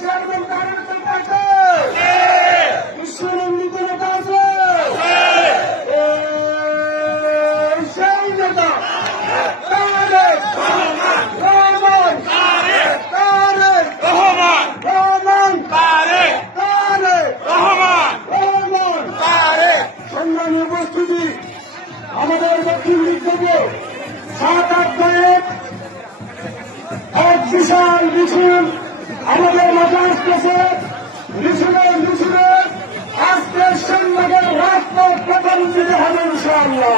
Chairman current আছে, বিশ্বনন্দিত নেতা আছে, সেই নেতা তারেক রহমান, তারেক রহমান, তারেক রহমান। সম্মানীয় উপস্থিতি, আমাদের দক্ষিণ দিক থেকে 7-8 তারিখ এক বিশাল মিছিল আমাদের মাঝে আসতেছে। মিছিলে আজকে সেনবাগের রাজপথ প্রতিনিধিত হবে ইনশাআল্লাহ।